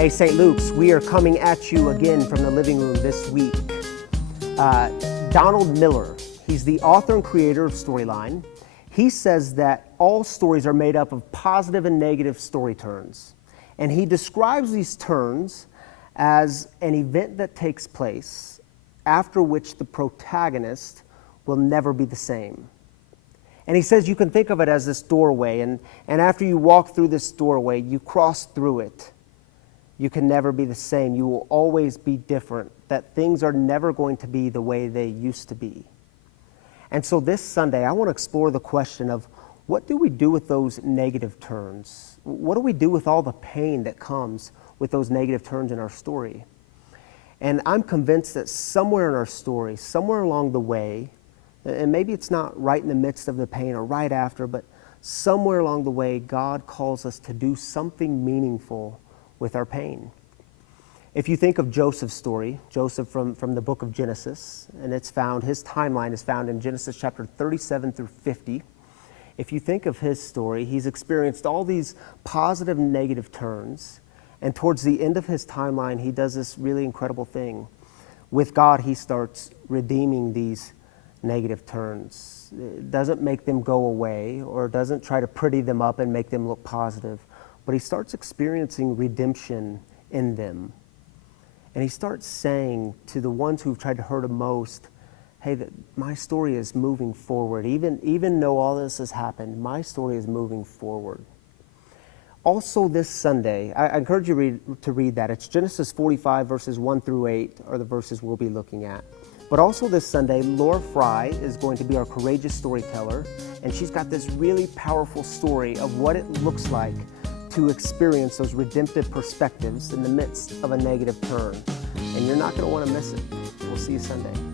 Hey, St. Luke's, we are coming at you again from the living room this week. Donald Miller, he's the author and creator of Storyline. He says that all stories are made up of positive and negative story turns. And he describes these turns as an event that takes place after which the protagonist will never be the same. And he says you can think of it as this doorway, and after you walk through this doorway, you cross through it. You can never be the same. You will always be different, that things are never going to be the way they used to be. And so this Sunday, I want to explore the question of what do we do with those negative turns? What do we do with all the pain that comes with those negative turns in our story? And I'm convinced that somewhere in our story, somewhere along the way, and maybe it's not right in the midst of the pain or right after, but somewhere along the way, God calls us to do something meaningful with our pain. If you think of Joseph's story, Joseph from the book of Genesis, and his timeline is found in Genesis chapter 37 through 50. If you think of his story, he's experienced all these positive and negative turns, and towards the end of his timeline, he does this really incredible thing. With God, he starts redeeming these negative turns. It doesn't make them go away, or doesn't try to pretty them up and make them look positive, but he starts experiencing redemption in them. And he starts saying to the ones who've tried to hurt him most, hey, my story is moving forward. Even though all this has happened, my story is moving forward. Also this Sunday, I encourage you to read that. It's Genesis 45, verses 1 through 8 are the verses we'll be looking at. But also this Sunday, Laura Fry is going to be our courageous storyteller, and she's got this really powerful story of what it looks like to experience those redemptive perspectives in the midst of a negative turn. And you're not going to want to miss it. We'll see you Sunday.